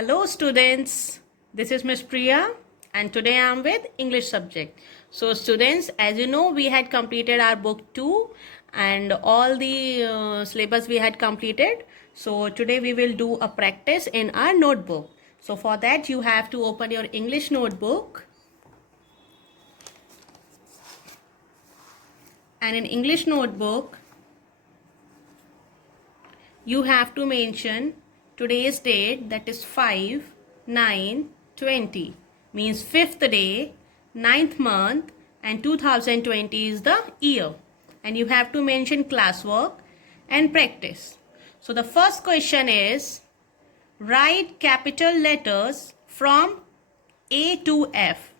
Hello students, this is Miss Priya and today I am with English subject. So students, as you know, we had completed our book 2 and all the syllabus we had completed. So today we will do a practice in our notebook. So for that you have to open your English notebook. And in English notebook, you have to mention today's date, that is 5/9/20, means 5th day, 9th month and 2020 is the year. And you have to mention classwork and practice. So the first question is, write capital letters from A to F.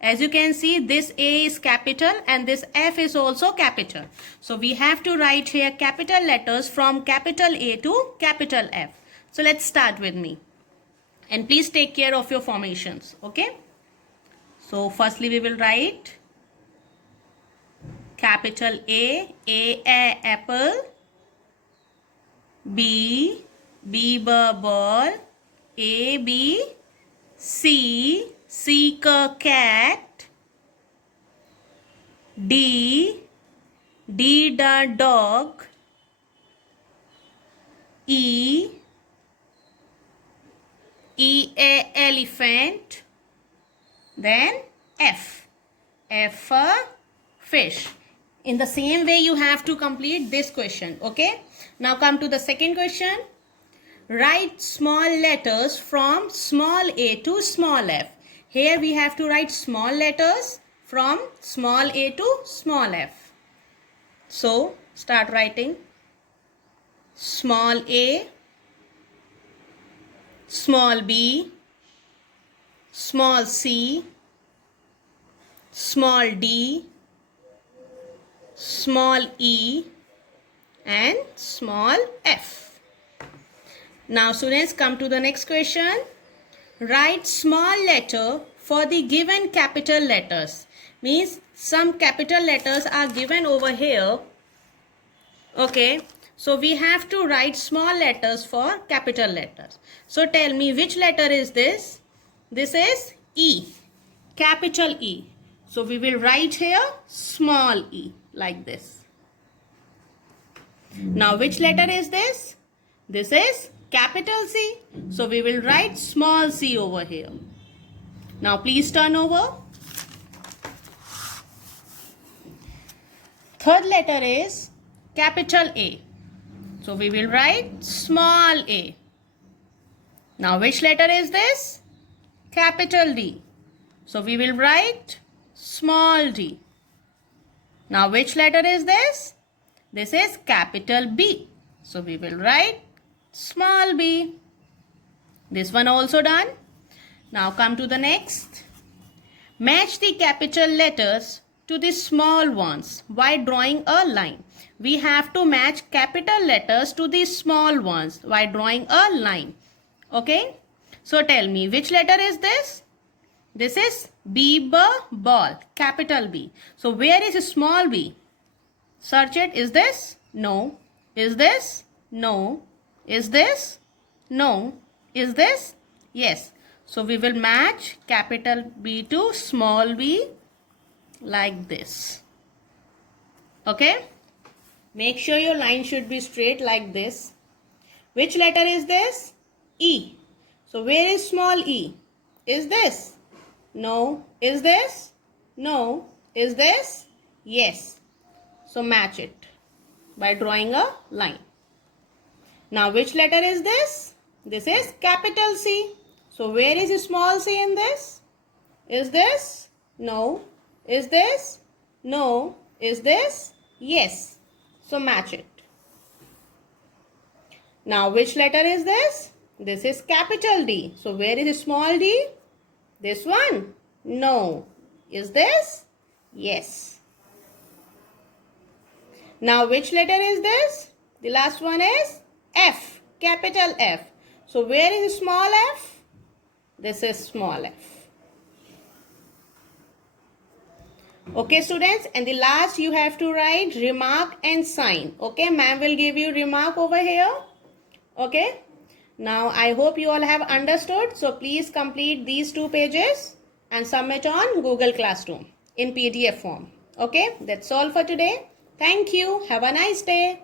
As you can see, this A is capital and this F is also capital. So we have to write here capital letters from capital A to capital F. So let's start with me. And please take care of your formations. Okay. So firstly we will write capital A apple, B ball, B, C cat, D dog, E elephant, then F fish. In the same way you have to complete this question. Okay, now come to the second question. Write small letters from small a to small f. Here we have to write small letters from small a to small f. So start writing small a, small b, small c, small d, small e and small f. Now students, come to the next question. Write small letter for the given capital letters. Means some capital letters are given over here. Okay. So we have to write small letters for capital letters. So tell me, which letter is this? This is E. Capital E. So we will write here small e like this. Now which letter is this? This is capital C. So we will write small c over here. Now please turn over. Third letter is capital A. So we will write small a. Now which letter is this? Capital D. So we will write small d. Now which letter is this? This is capital B. So we will write small b. This one also done. Now come to the next. Match the capital letters to the small ones by drawing a line. We have to match capital letters to the small ones by drawing a line. Okay. So tell me, which letter is this? This is B ball, capital B. So where is small b? Search it. Is this? No. Is this? No. Is this? No. Is this? Yes. So we will match capital B to small b like this. Okay. Make sure your line should be straight like this. Which letter is this? E. So where is small e? Is this? No. Is this? No. Is this? Yes. So match it by drawing a line. Now which letter is this? This is capital C. So where is small c in this? Is this? No. Is this? No. Is this? Yes. So match it. Now which letter is this? This is capital D. So where is small d? This one? No. Is this? Yes. Now which letter is this? The last one is F. Capital F. So where is small f? This is small f. Okay students, and the last you have to write remark and sign. Okay, ma'am will give you remark over here. Okay. Now I hope you all have understood. So please complete these 2 pages and submit on Google Classroom in PDF form. Okay, that's all for today. Thank you. Have a nice day.